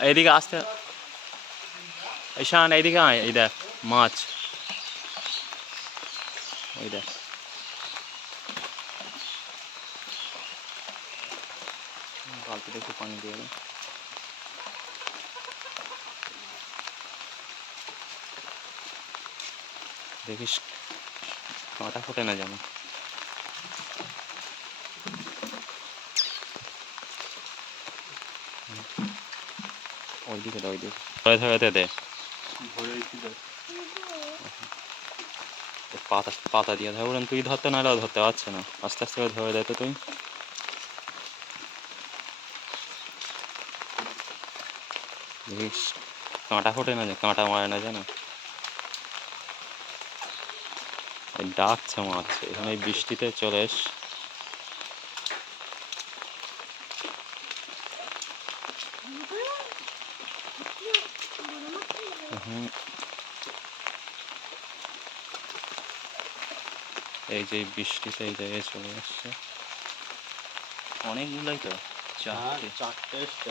এইদিকে আসতে। ঈশান, এইদিকে আয়। এই দেখ, মাছ। ওই দেখ। একটু পানি দিয়ে। দেখিস কাঁটা ফোটে না যেন। ওইদিকে দে ওইদিকে। ধরে ধরে দে তো পাতা পাতা দিয়ে ধরে বলেন তুই ধরতে নাহলে ধরতে পারছে না। আস্তে আস্তে করে ধরে দে তো তুই। কাঁটা ফোটে না যে কাঁটা মারে না জানো? এই ডাকছে মাছ এখানে বৃষ্টিতে চলে এস। এই যে বৃষ্টিতে এই জায়গায় চলে আসছে। অনেকগুলোই তো চারটে। চারটে এসছে।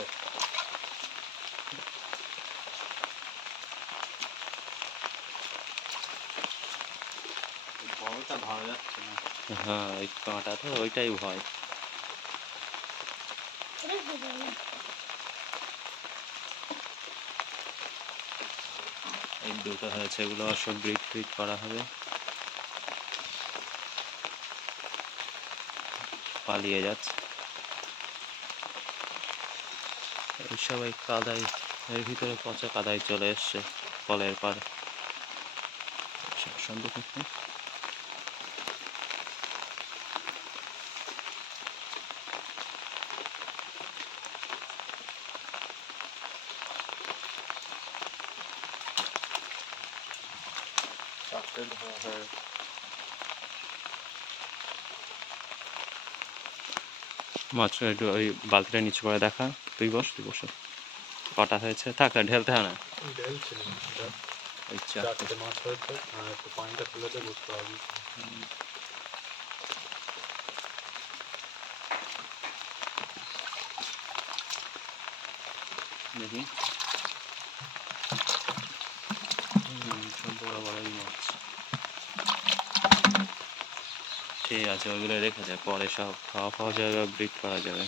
বড়টা ধরা যাচ্ছে না। হ্যাঁ ওই কাঁটা তো ওইটাই ভয়। এই দুটো হয়েছে, এগুলো সব ব্রিক ট্রিক করা হবে। পালিয়ে যাচ্ছে। এই সবাই কাদাই এর ভিতরে পচা কাদায় চলে এসছে কলের পাড়ে। সব সুন্দর চারটে ধরা হয়ে মাছটা একটু ওই বালতিটা নিচু করে দেখা। তুই বস তুই বসে। কটা হয়েছে? থাক ঢেলতে হয় না। চারটে চারটে মাছ হয়েছে আর একটু পানিটা তুলে বুঝতে পারবি। দেখি। হুম, বড় বড়ই মাছ ঠিক আছে ওইগুলো রেখে যায় পরে সব খাওয়া পাওয়া যাবে ব্রিড করা যাবে।